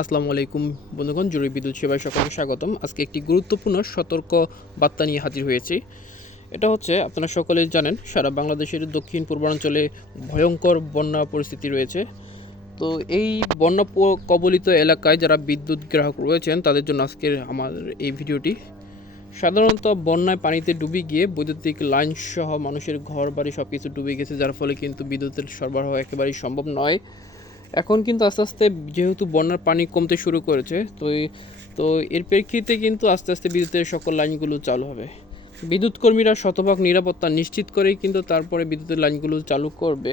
আসসালামু আলাইকুম বন্ধুগণ, জরুরি বিদ্যুৎ সেবায় সকলকে স্বাগতম। আজকে একটি গুরুত্বপূর্ণ সতর্ক বার্তা নিয়ে হাজির হয়েছি। এটা হচ্ছে, আপনারা সকলে জানেন, সারা বাংলাদেশের দক্ষিণ পূর্বাঞ্চলে ভয়ঙ্কর বন্যা পরিস্থিতি রয়েছে। তো এই বন্যা কবলিত এলাকায় যারা বিদ্যুৎ গ্রাহক রয়েছেন, তাদের জন্য আজকের আমার এই ভিডিওটি। সাধারণত বন্যায় পানিতে ডুবে গিয়ে বৈদ্যুতিক লাইন সহ মানুষের ঘর বাড়ি সব কিছু ডুবে গেছে, যার ফলে কিন্তু বিদ্যুতের সরবরাহ একেবারেই সম্ভব নয়। এখন কিন্তু আস্তে আস্তে যেহেতু বন্যার পানি কমতে শুরু করেছে, তো তো এর প্রেক্ষিতে কিন্তু আস্তে আস্তে বিদ্যুতের সকল লাইনগুলো চালু হবে। বিদ্যুৎ কর্মীরা শতভাগ নিরাপত্তা নিশ্চিত করেই কিন্তু তারপরে বিদ্যুতের লাইনগুলো চালু করবে।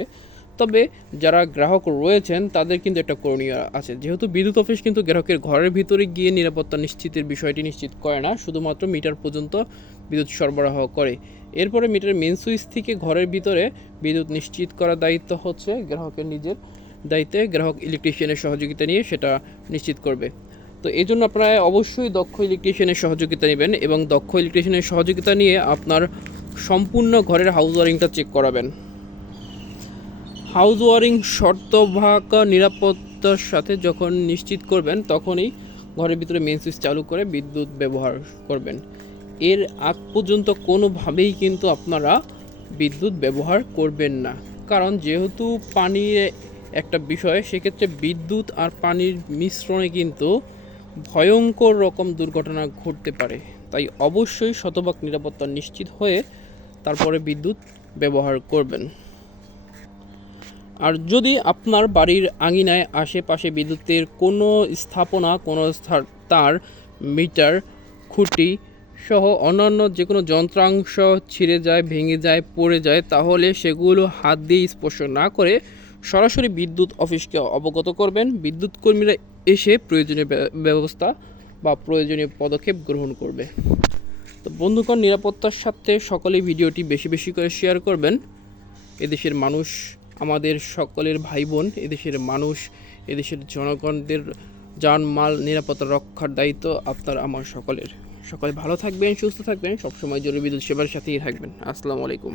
তবে যারা গ্রাহক রয়েছেন, তাদের কিন্তু একটা করণীয় আছে। যেহেতু বিদ্যুৎ অফিস কিন্তু গ্রাহকের ঘরের ভিতরে গিয়ে নিরাপত্তা নিশ্চিতের বিষয়টি নিশ্চিত করে না, শুধুমাত্র মিটার পর্যন্ত বিদ্যুৎ সরবরাহ করে। এরপরে মিটারের মেন সুইচ থেকে ঘরের ভিতরে বিদ্যুৎ নিশ্চিত করার দায়িত্ব হচ্ছে গ্রাহকের নিজের। দায়িত্বে গ্রাহক ইলেকট্রিশিয়ানের সহযোগিতা নিয়ে সেটা নিশ্চিত করবে। তো এই জন্য আপনারা অবশ্যই দক্ষ ইলেকট্রিশিয়ানের সহযোগিতা নেবেন এবং দক্ষ ইলেকট্রিশিয়ানের সহযোগিতা নিয়ে আপনার সম্পূর্ণ ঘরের হাউস ওয়ারিংটা চেক করাবেন। হাউস ওয়ারিং শর্তভাগ নিরাপত্তার সাথে যখন নিশ্চিত করবেন, তখনই ঘরের ভিতরে মেন সুইচ চালু করে বিদ্যুৎ ব্যবহার করবেন। এর আগ পর্যন্ত কোনোভাবেই কিন্তু আপনারা বিদ্যুৎ ব্যবহার করবেন না। কারণ যেহেতু পানির একটা বিষয়, সেক্ষেত্রে বিদ্যুৎ আর পানির মিশ্রণে কিন্তু ভয়ঙ্কর রকম দুর্ঘটনা ঘটতে পারে। তাই অবশ্যই শতভাগ নিরাপত্তা নিশ্চিত হয়ে তারপরে বিদ্যুৎ ব্যবহার করবেন। আর যদি আপনার বাড়ির আঙিনায় আশেপাশে বিদ্যুতের কোনো স্থাপনা, কোনো তার মিটার, খুঁটি সহ অন্যান্য যে কোনো যন্ত্রাংশ ছিঁড়ে যায়, ভেঙে যায়, পড়ে যায়, তাহলে সেগুলো হাত দিয়ে স্পর্শ না করে সরাসরি বিদ্যুৎ অফিসকে অবগত করবেন। বিদ্যুৎ কর্মীরা এসে প্রয়োজনীয় ব্যবস্থা বা প্রয়োজনীয় পদক্ষেপ গ্রহণ করবে। তো বন্ধুগণ, নিরাপত্তার সাথে সকলেই ভিডিওটি বেশি বেশি করে শেয়ার করবেন। এদেশের মানুষ, আমাদের সকলের ভাই বোন এদেশের মানুষ, এদেশের জনগণদের জানমাল নিরাপত্তা রক্ষার দায়িত্ব আপনার, আমার সকলের। সকলে ভালো থাকবেন, সুস্থ থাকবেন, সবসময় জরুরি বিদ্যুৎ সেবার সাথেই থাকবেন। আসসালামু আলাইকুম।